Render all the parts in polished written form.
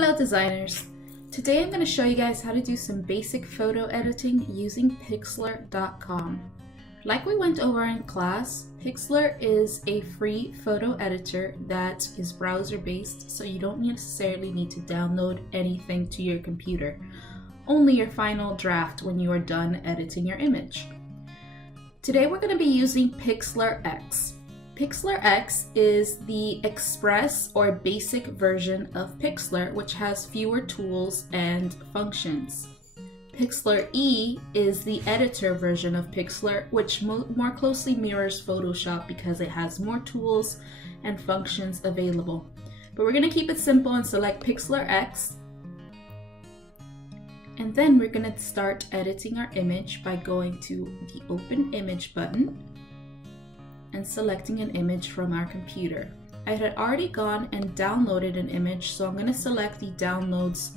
Hello designers! Today I'm going to show you guys how to do some basic photo editing using PIXLR.com. Like we went over in class, PIXLR is a free photo editor that is browser based, so you don't necessarily need to download anything to your computer. Only your final draft when you are done editing your image. Today we're going to be using PIXLR X. PIXLR X is the express or basic version of PIXLR, which has fewer tools and functions. PIXLR E is the editor version of PIXLR, which more closely mirrors Photoshop because it has more tools and functions available. But we're going to keep it simple and select PIXLR X. And then we're going to start editing our image by going to the Open Image button and selecting an image from our computer. I had already gone and downloaded an image, so I'm going to select the Downloads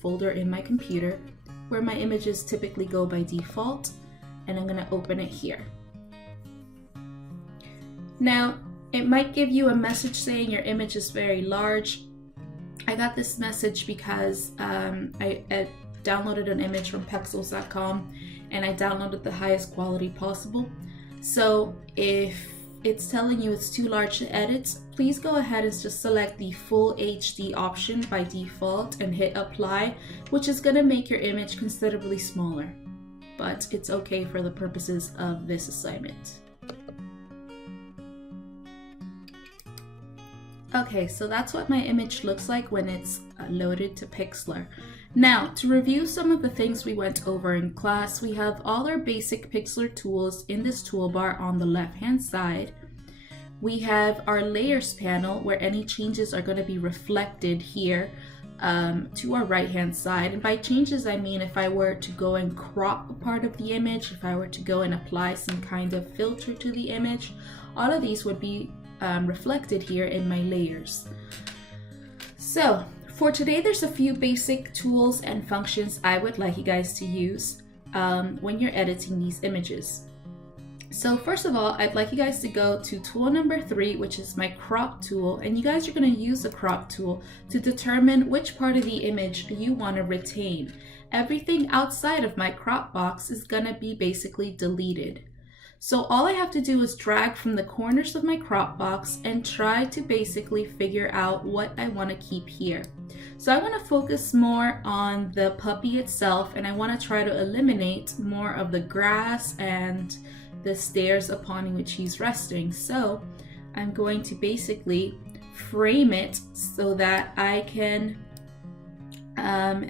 folder in my computer, where my images typically go by default, and I'm going to open it here. Now, it might give you a message saying your image is very large. I got this message because I downloaded an image from Pixels.com and I downloaded the highest quality possible. So if it's telling you it's too large to edit, please go ahead and just select the full HD option by default and hit apply, which is going to make your image considerably smaller, but it's okay for the purposes of this assignment. Okay, so that's what my image looks like when it's loaded to PIXLR. Now, to review some of the things we went over in class, we have all our basic PIXLR tools in this toolbar on the left-hand side. We have our layers panel where any changes are going to be reflected here to our right-hand side. And by changes, I mean if I were to go and crop a part of the image, if I were to go and apply some kind of filter to the image, all of these would be reflected here in my layers. So for today, there's a few basic tools and functions I would like you guys to use when you're editing these images. So first of all, I'd like you guys to go to tool number 3, which is my crop tool, and you guys are going to use the crop tool to determine which part of the image you want to retain. Everything outside of my crop box is going to be basically deleted. So all I have to do is drag from the corners of my crop box and try to basically figure out what I want to keep here. So I want to focus more on the puppy itself, and I want to try to eliminate more of the grass and the stairs upon which he's resting. So I'm going to basically frame it so that I can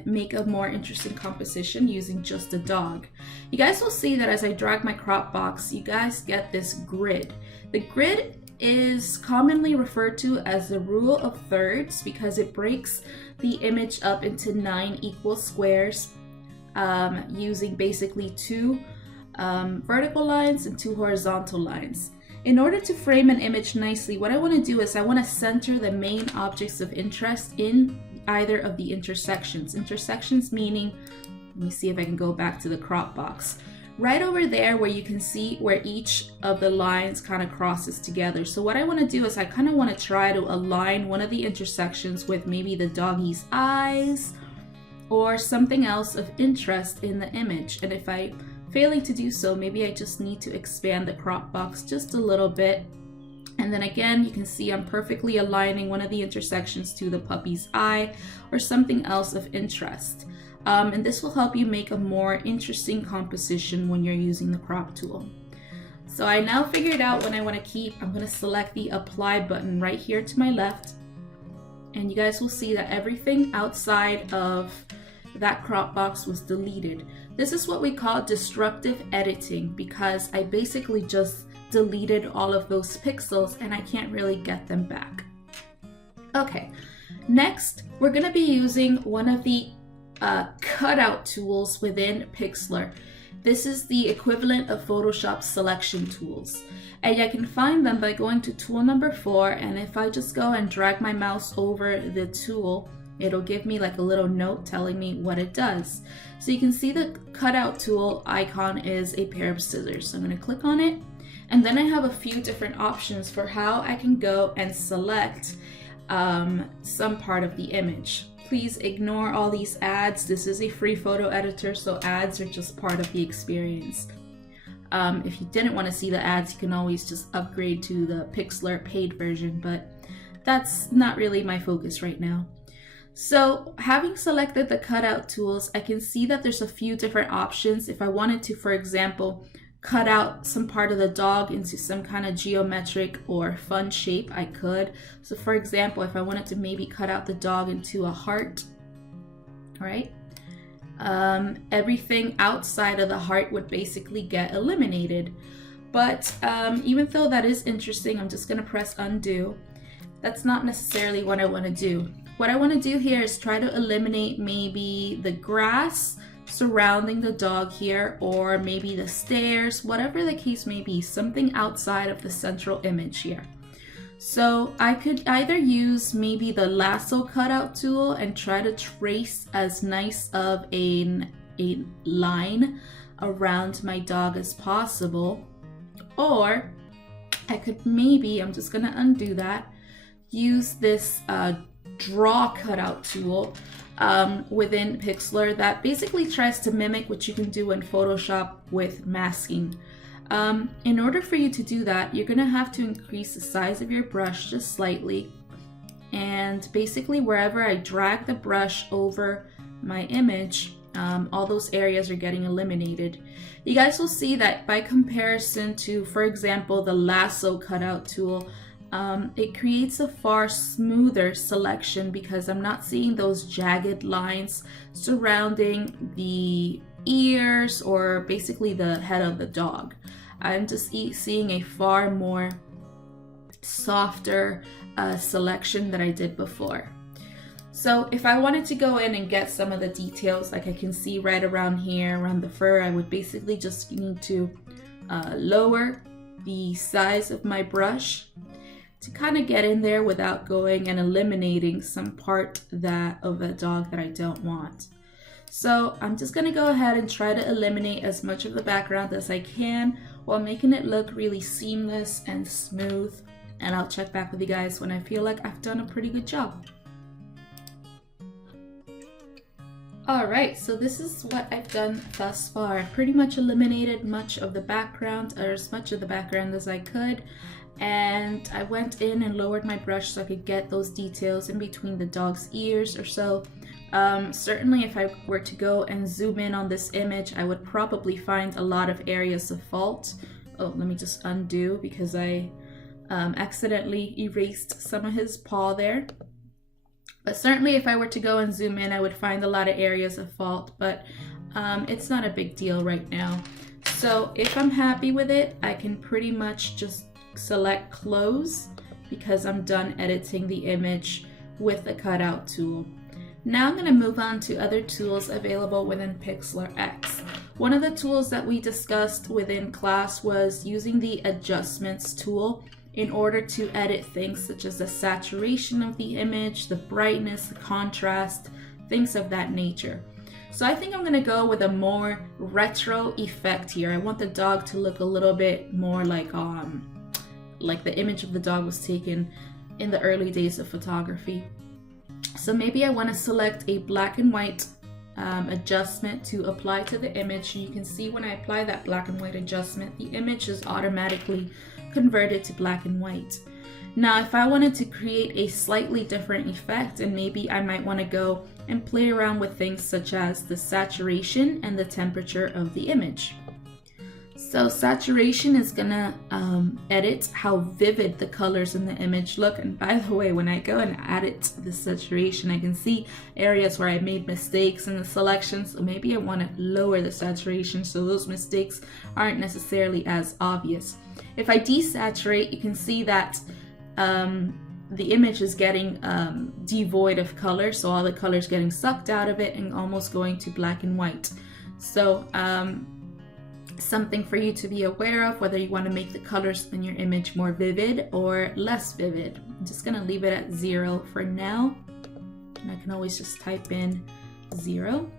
make a more interesting composition using just a dog. You guys will see that as I drag my crop box, you guys get this grid. The grid is commonly referred to as the rule of thirds because it breaks the image up into 9 equal squares using basically 2 vertical lines and 2 horizontal lines. In order to frame an image nicely, what I want to do is I want to center the main objects of interest in either of the intersections. Intersections meaning, let me see if I can go back to the crop box. Right over there where you can see where each of the lines kind of crosses together. So what I want to do is I kind of want to try to align one of the intersections with maybe the doggy's eyes or something else of interest in the image. And if I failing to do so, maybe I just need to expand the crop box just a little bit. And then again, you can see I'm perfectly aligning one of the intersections to the puppy's eye or something else of interest. And this will help you make a more interesting composition when you're using the crop tool. So I now figured out what I want to keep. I'm going to select the apply button right here to my left. And you guys will see that everything outside of that crop box was deleted. This is what we call destructive editing because I basically just deleted all of those pixels and I can't really get them back. Okay, next we're going to be using one of the cutout tools within PIXLR. This is the equivalent of Photoshop selection tools, and I can find them by going to tool number 4, and if I just go and drag my mouse over the tool, it'll give me like a little note telling me what it does. So you can see the cutout tool icon is a pair of scissors. So I'm going to click on it, and then I have a few different options for how I can go and select some part of the image. please ignore all these ads. This is a free photo editor, so ads are just part of the experience. If you didn't want to see the ads, you can always just upgrade to the PIXLR paid version, but that's not really my focus right now. So having selected the cutout tools, I can see that there's a few different options. If I wanted to, for example, cut out some part of the dog into some kind of geometric or fun shape, I could. So for example, if I wanted to maybe cut out the dog into a heart, right? Everything outside of the heart would basically get eliminated. But even though that is interesting, I'm just gonna press undo. That's not necessarily what I wanna do. What I wanna do here is try to eliminate maybe the grass surrounding the dog here, or maybe the stairs, whatever the case may be, something outside of the central image here. So I could either use maybe the lasso cutout tool and try to trace as nice of a line around my dog as possible, or I could maybe, I'm just gonna undo that, use this draw cutout tool within PIXLR that basically tries to mimic what you can do in Photoshop with masking. In order for you to do that, you're gonna have to increase the size of your brush just slightly, and basically wherever I drag the brush over my image, all those areas are getting eliminated. You guys will see that by comparison to, for example, the lasso cutout tool, it creates a far smoother selection because I'm not seeing those jagged lines surrounding the ears or basically the head of the dog. I'm just seeing a far more softer selection than I did before. So if I wanted to go in and get some of the details, like I can see right around here, around the fur, I would basically just need to lower the size of my brush to kind of get in there without going and eliminating some part of the dog that I don't want. So I'm just gonna go ahead and try to eliminate as much of the background as I can while making it look really seamless and smooth. And I'll check back with you guys when I feel like I've done a pretty good job. Alright, so this is what I've done thus far. I pretty much eliminated much of the background, or as much of the background as I could. And I went in and lowered my brush so I could get those details in between the dog's ears or so. Certainly if I were to go and zoom in on this image, I would probably find a lot of areas of fault. Oh, let me just undo because I accidentally erased some of his paw there. But certainly if I were to go and zoom in, I would find a lot of areas of fault, but it's not a big deal right now. So if I'm happy with it, I can pretty much just select close because I'm done editing the image with the cutout tool. Now I'm going to move on to other tools available within PIXLR X. One of the tools that we discussed within class was using the adjustments tool in order to edit things such as the saturation of the image, the brightness, the contrast, things of that nature. So I think I'm gonna go with a more retro effect here. I want the dog to look a little bit more like the image of the dog was taken in the early days of photography. So maybe I want to select a black and white adjustment to apply to the image. You can see when I apply that black and white adjustment, the image is automatically converted to black and white. Now, if I wanted to create a slightly different effect, and maybe I might want to go and play around with things such as the saturation and the temperature of the image. So saturation is gonna edit how vivid the colors in the image look. And by the way, when I go and edit the saturation, I can see areas where I made mistakes in the selection. So maybe I want to lower the saturation so those mistakes aren't necessarily as obvious. If I desaturate, you can see that the image is getting devoid of color. So all the colors getting sucked out of it and almost going to black and white. So something for you to be aware of, whether you want to make the colors in your image more vivid or less vivid. I'm just going to leave it at 0 for now, and I can always just type in 0.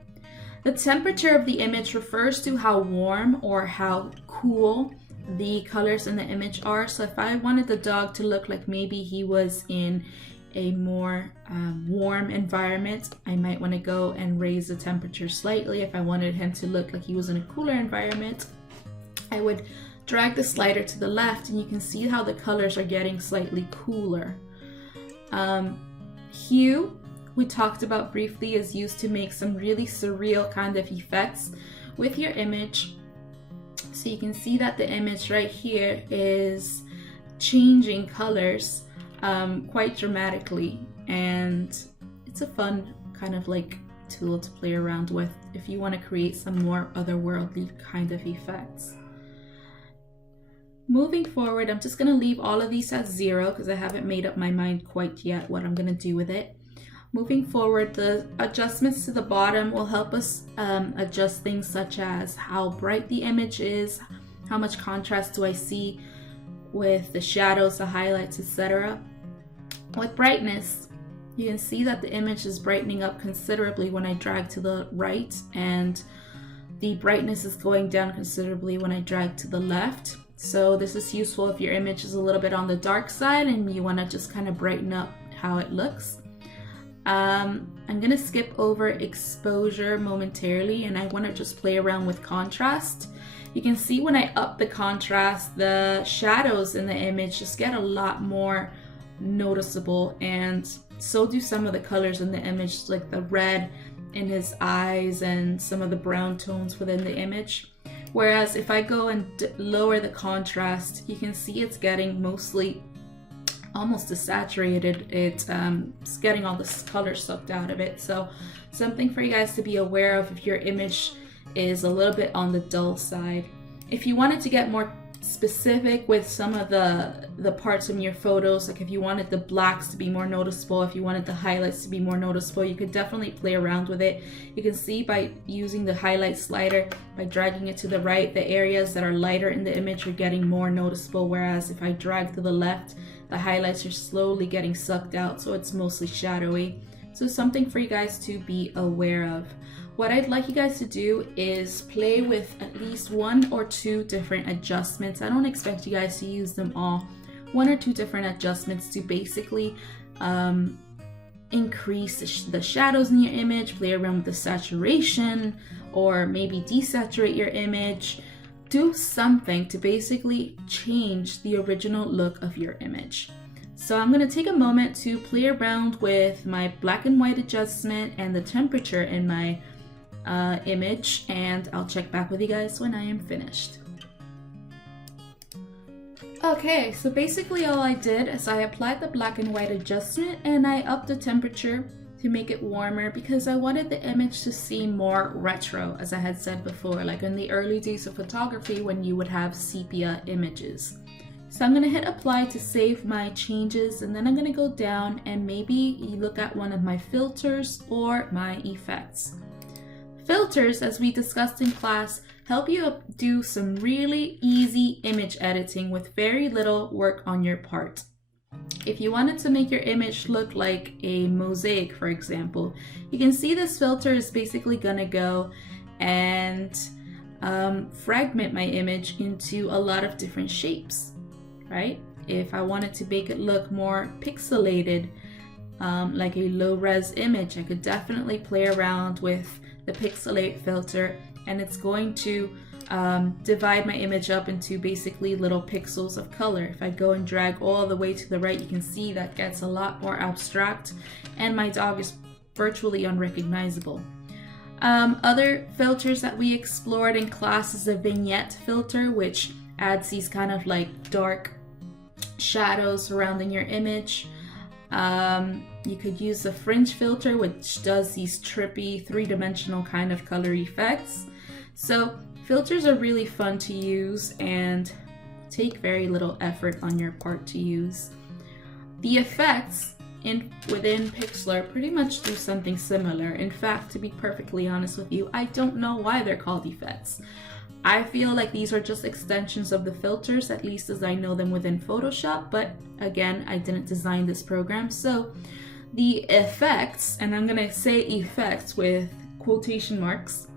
The temperature of the image refers to how warm or how cool the colors in the image are. So if I wanted the dog to look like maybe he was in a more warm environment, I might want to go and raise the temperature slightly. If I wanted him to look like he was in a cooler environment, I would drag the slider to the left, and you can see how the colors are getting slightly cooler. Hue, we talked about briefly, is used to make some really surreal kind of effects with your image. So you can see that the image right here is changing colors quite dramatically, and it's a fun kind of like tool to play around with if you want to create some more otherworldly kind of effects. Moving forward, I'm just going to leave all of these at 0 because I haven't made up my mind quite yet what I'm going to do with it. Moving forward, the adjustments to the bottom will help us adjust things such as how bright the image is, how much contrast do I see with the shadows, the highlights, etc. With brightness, you can see that the image is brightening up considerably when I drag to the right, and the brightness is going down considerably when I drag to the left. So this is useful if your image is a little bit on the dark side and you want to just kind of brighten up how it looks. I'm going to skip over exposure momentarily, and I want to just play around with contrast. You can see when I up the contrast, the shadows in the image just get a lot more noticeable, and so do some of the colors in the image, like the red in his eyes and some of the brown tones within the image. Whereas if I go and lower the contrast, you can see it's getting mostly almost desaturated. It's getting all this color sucked out of it. So something for you guys to be aware of if your image is a little bit on the dull side. If you wanted to get more specific with some of the parts in your photos, like if you wanted the blacks to be more noticeable, if you wanted the highlights to be more noticeable, you could definitely play around with it. You can see by using the highlight slider, by dragging it to the right, the areas that are lighter in the image are getting more noticeable, whereas if I drag to the left, the highlights are slowly getting sucked out, so it's mostly shadowy. So something for you guys to be aware of. What I'd like you guys to do is play with at least 1 or 2 different adjustments. I don't expect you guys to use them all. 1 or 2 different adjustments to basically increase the shadows in your image, play around with the saturation, or maybe desaturate your image. Do something to basically change the original look of your image. So I'm going to take a moment to play around with my black and white adjustment and the temperature in my image, and I'll check back with you guys when I am finished. Okay, so basically all I did is I applied the black and white adjustment and I upped the temperature to make it warmer because I wanted the image to seem more retro, as I had said before, like in the early days of photography when you would have sepia images. So I'm going to hit apply to save my changes, and then I'm going to go down and maybe look at one of my filters or my effects. Filters, as we discussed in class, help you do some really easy image editing with very little work on your part. If you wanted to make your image look like a mosaic, for example, you can see this filter is basically going to go and fragment my image into a lot of different shapes, right? If I wanted to make it look more pixelated, like a low-res image, I could definitely play around with the pixelate filter, and it's going to divide my image up into basically little pixels of color. If I go and drag all the way to the right, you can see that gets a lot more abstract, and my dog is virtually unrecognizable. Other filters that we explored in class is a vignette filter, which adds these kind of like dark shadows surrounding your image. You could use the fringe filter, which does these trippy 3-dimensional kind of color effects. So filters are really fun to use and take very little effort on your part to use. The effects within PIXLR pretty much do something similar. In fact, to be perfectly honest with you, I don't know why they're called effects. I feel like these are just extensions of the filters, at least as I know them within Photoshop, but again, I didn't design this program. So the effects, and I'm gonna say effects with quotation marks,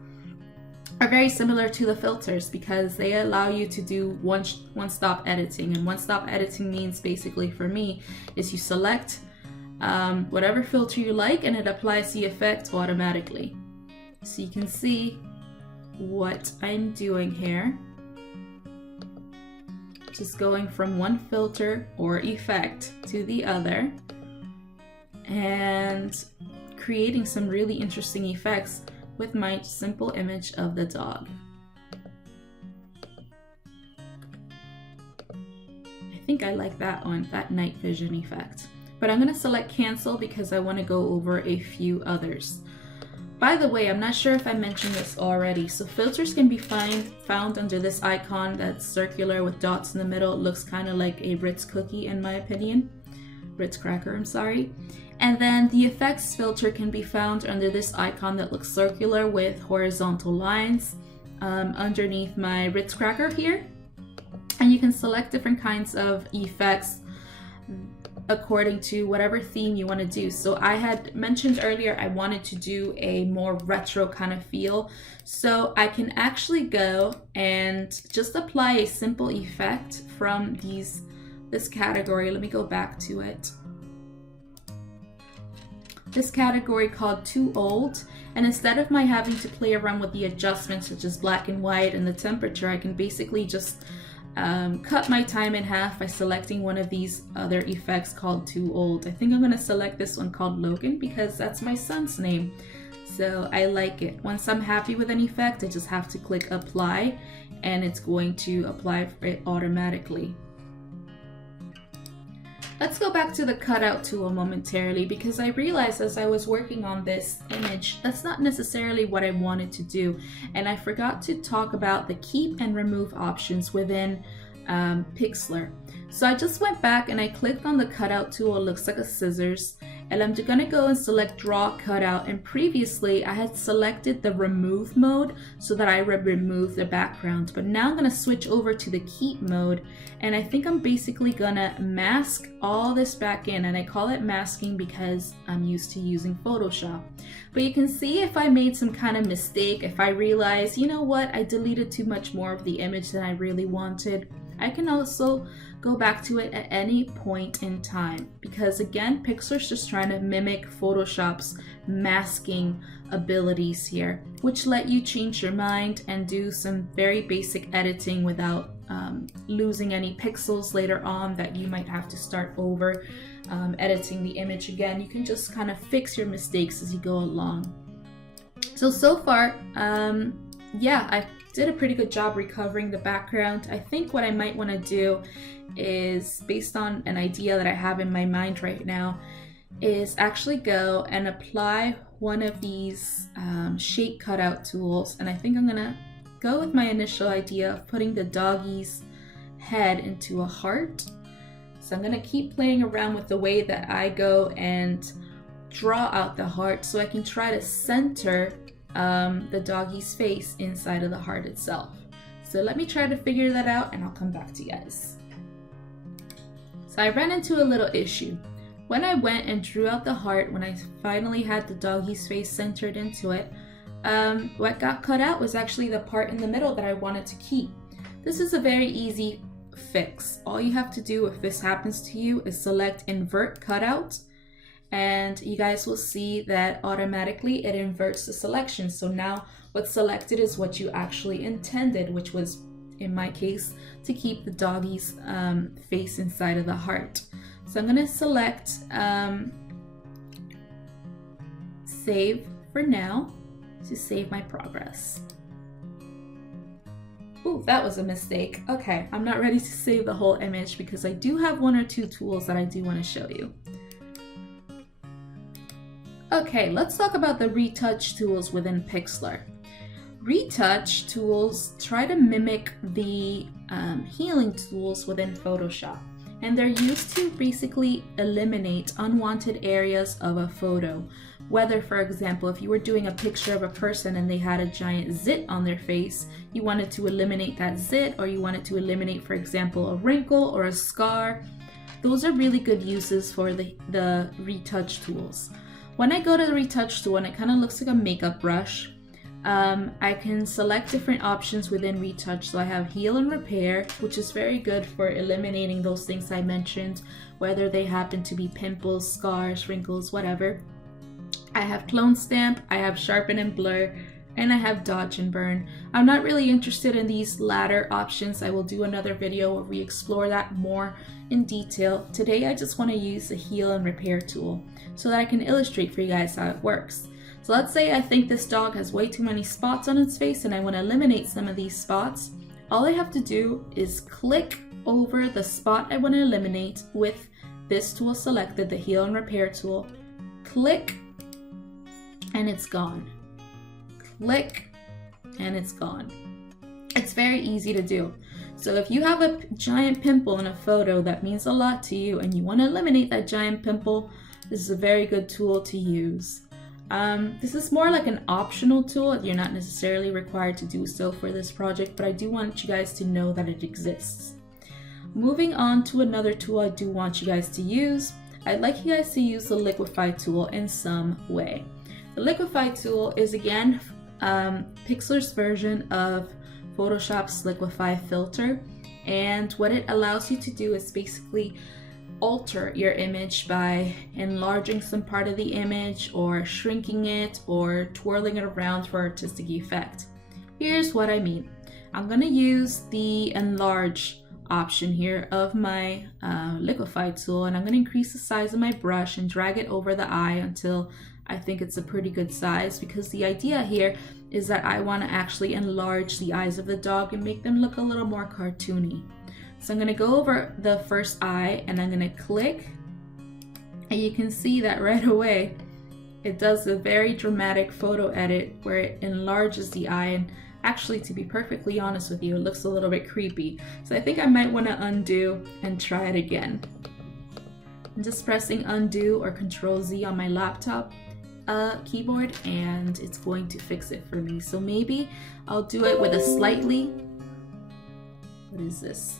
are very similar to the filters because they allow you to do one-stop editing. And one-stop editing means basically for me is you select whatever filter you like, and it applies the effect automatically. So you can see what I'm doing here. Just going from one filter or effect to the other and creating some really interesting effects with my simple image of the dog. I think I like that one, that night vision effect. But I'm going to select cancel because I want to go over a few others. By the way, I'm not sure if I mentioned this already. So filters can be found under this icon that's circular with dots in the middle. It looks kind of like a Ritz cookie in my opinion. Ritz cracker, I'm sorry. And then the effects filter can be found under this icon that looks circular with horizontal lines underneath my Ritz cracker here. And you can select different kinds of effects according to whatever theme you want to do. So I had mentioned earlier I wanted to do a more retro kind of feel. So I can actually go and just apply a simple effect from this category. Let me go back to it. This category called Too Old. And instead of my having to play around with the adjustments such as black and white and the temperature, I can basically just cut my time in half by selecting one of these other effects called Too Old. I think I'm going to select this one called Logan because that's my son's name. So I like it. Once I'm happy with an effect, I just have to click apply and it's going to apply it automatically. Let's go back to the cutout tool momentarily because I realized as I was working on this image, that's not necessarily what I wanted to do. And I forgot to talk about the keep and remove options within PIXLR. So I just went back and I clicked on the cutout tool. It looks like a scissors. And I'm gonna go and select draw cutout. And previously I had selected the remove mode so that I would remove the background. But now I'm gonna switch over to the keep mode. And I think I'm basically gonna mask all this back in. And I call it masking because I'm used to using Photoshop. But you can see if I made some kind of mistake, if I realize, you know what, I deleted too much more of the image than I really wanted, I can also go back to it at any point in time because again, PIXLR's just trying to mimic Photoshop's masking abilities here, which let you change your mind and do some very basic editing without losing any pixels later on that you might have to start over editing the image again. You can just kind of fix your mistakes as you go along. So far, yeah, I did a pretty good job recovering the background. I think what I might want to do is, based on an idea that I have in my mind right now, is actually go and apply one of these shape cutout tools. And I think I'm gonna go with my initial idea of putting the doggy's head into a heart. So I'm gonna keep playing around with the way that I go and draw out the heart so I can try to center the doggy's face inside of the heart itself. So let me try to figure that out and I'll come back to you guys. So I ran into a little issue. When I went and drew out the heart, when I finally had the doggy's face centered into it, what got cut out was actually the part in the middle that I wanted to keep. This is a very easy fix. All you have to do if this happens to you is select invert cutout, and you guys will see that automatically it inverts the selection. So now what's selected is what you actually intended, which was, in my case, to keep the doggy's face inside of the heart. So I'm going to select save for now to save my progress. Ooh, that was a mistake. Okay, I'm not ready to save the whole image because I do have one or two tools that I do want to show you. Okay, let's talk about the retouch tools within PIXLR. Retouch tools try to mimic the healing tools within Photoshop, and they're used to basically eliminate unwanted areas of a photo. Whether, for example, if you were doing a picture of a person and they had a giant zit on their face, you wanted to eliminate that zit, or you wanted to eliminate, for example, a wrinkle or a scar. Those are really good uses for the retouch tools. When I go to the retouch tool and it kind of looks like a makeup brush, I can select different options within Retouch. So I have heal and repair, which is very good for eliminating those things I mentioned, whether they happen to be pimples, scars, wrinkles, whatever. I have clone stamp, I have sharpen and blur, and I have dodge and burn. I'm not really interested in these latter options. I will do another video where we explore that more in detail. Today I just want to use the heal and repair tool so that I can illustrate for you guys how it works. So let's say I think this dog has way too many spots on its face and I want to eliminate some of these spots. All I have to do is click over the spot I want to eliminate with this tool selected, the heal and repair tool. Click and it's gone. Click and it's gone. It's very easy to do. So if you have a giant pimple in a photo that means a lot to you and you want to eliminate that giant pimple, this is a very good tool to use. This is more like an optional tool. You're not necessarily required to do so for this project, but I do want you guys to know that it exists. Moving on to another tool I do want you guys to use. I'd like you guys to use the liquify tool in some way. The liquify tool is again PIXLR's version of Photoshop's liquify filter, and what it allows you to do is basically alter your image by enlarging some part of the image or shrinking it or twirling it around for artistic effect. Here's what I mean. I'm going to use the enlarge option here of my liquify tool, and I'm going to increase the size of my brush and drag it over the eye until I think it's a pretty good size, because the idea here is that I want to actually enlarge the eyes of the dog and make them look a little more cartoony. So I'm going to go over the first eye and I'm going to click, and you can see that right away it does a very dramatic photo edit where it enlarges the eye, and actually, to be perfectly honest with you, it looks a little bit creepy. So I think I might want to undo and try it again. I'm just pressing undo or Control Z on my laptop keyboard, and it's going to fix it for me. So maybe I'll do it with a slightly, what is this?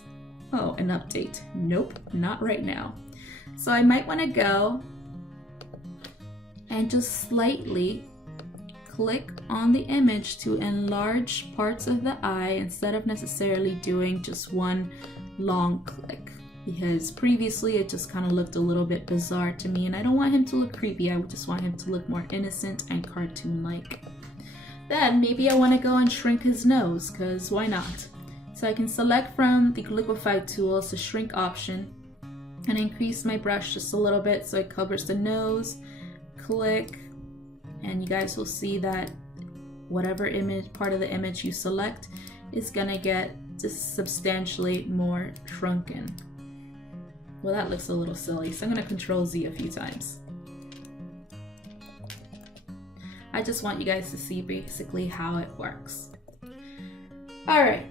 Oh, an update. Nope, not right now. So I might want to go and just slightly click on the image to enlarge parts of the eye instead of necessarily doing just one long click, because previously it just kind of looked a little bit bizarre to me, and I don't want him to look creepy. I just want him to look more innocent and cartoon-like. Then maybe I want to go and shrink his nose, because why not? So I can select from the liquify tools the shrink option and increase my brush just a little bit so it covers the nose. Click, and you guys will see that whatever image part of the image you select is gonna get just substantially more shrunken. Well, that looks a little silly, so I'm gonna Control Z a few times. I just want you guys to see basically how it works. All right.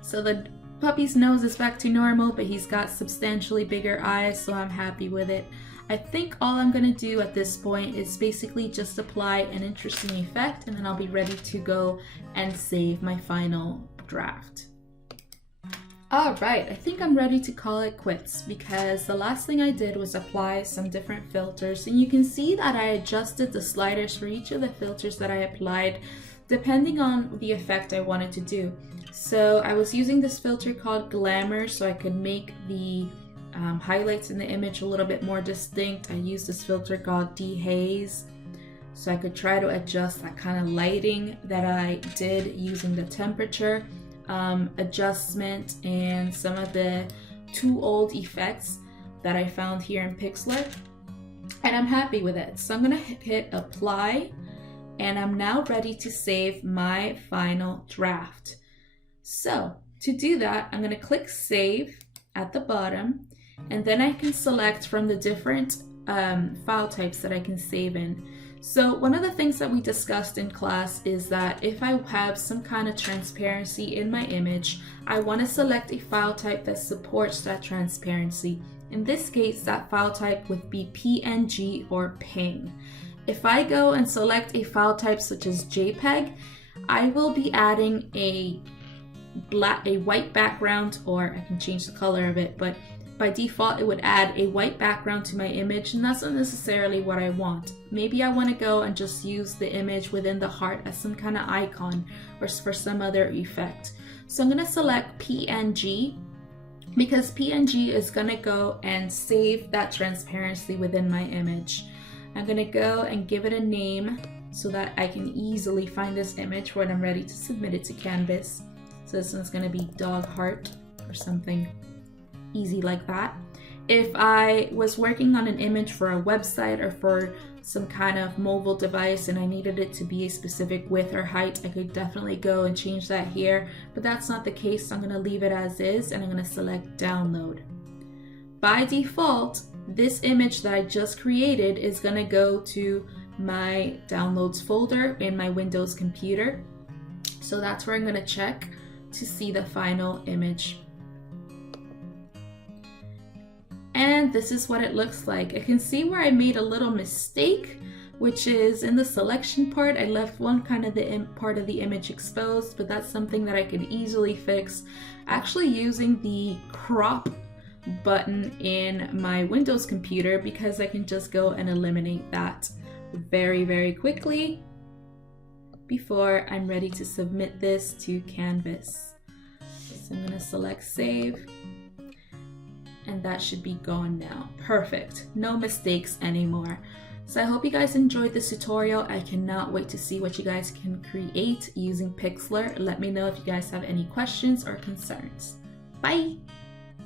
So the puppy's nose is back to normal, but he's got substantially bigger eyes, so I'm happy with it. I think all I'm going to do at this point is basically just apply an interesting effect, and then I'll be ready to go and save my final draft. Alright, I think I'm ready to call it quits, because the last thing I did was apply some different filters, and you can see that I adjusted the sliders for each of the filters that I applied depending on the effect I wanted to do. So I was using this filter called Glamour so I could make the highlights in the image a little bit more distinct. I used this filter called Dehaze so I could try to adjust that kind of lighting that I did using the temperature adjustment and some of the too old effects that I found here in PIXLR, and I'm happy with it. So I'm gonna hit apply, and I'm now ready to save my final draft. So to do that, I'm gonna click save at the bottom, and then I can select from the different file types that I can save in. So one of the things that we discussed in class is that if I have some kind of transparency in my image, I want to select a file type that supports that transparency. In this case, that file type would be PNG or PNG. If I go and select a file type such as JPEG, I will be adding a white background, or I can change the color of it, but by default it would add a white background to my image, and that's not necessarily what I want. Maybe I want to go and just use the image within the heart as some kind of icon or for some other effect. So I'm going to select PNG because PNG is going to go and save that transparency within my image. I'm going to go and give it a name so that I can easily find this image when I'm ready to submit it to Canvas. So this one's going to be dog heart or something easy like that. If I was working on an image for a website or for some kind of mobile device and I needed it to be a specific width or height, I could definitely go and change that here, but that's not the case, so I'm going to leave it as is and I'm going to select download. By default, this image that I just created is going to go to my downloads folder in my Windows computer. So that's where I'm going to check to see the final image. And this is what it looks like. I can see where I made a little mistake, which is in the selection part. I left one kind of the part of the image exposed, but that's something that I could easily fix actually using the crop button in my Windows computer, because I can just go and eliminate that very quickly before I'm ready to submit this to Canvas. So I'm going to select save. And that should be gone now. Perfect. No mistakes anymore. So I hope you guys enjoyed this tutorial. I cannot wait to see what you guys can create using PIXLR. Let me know if you guys have any questions or concerns. Bye!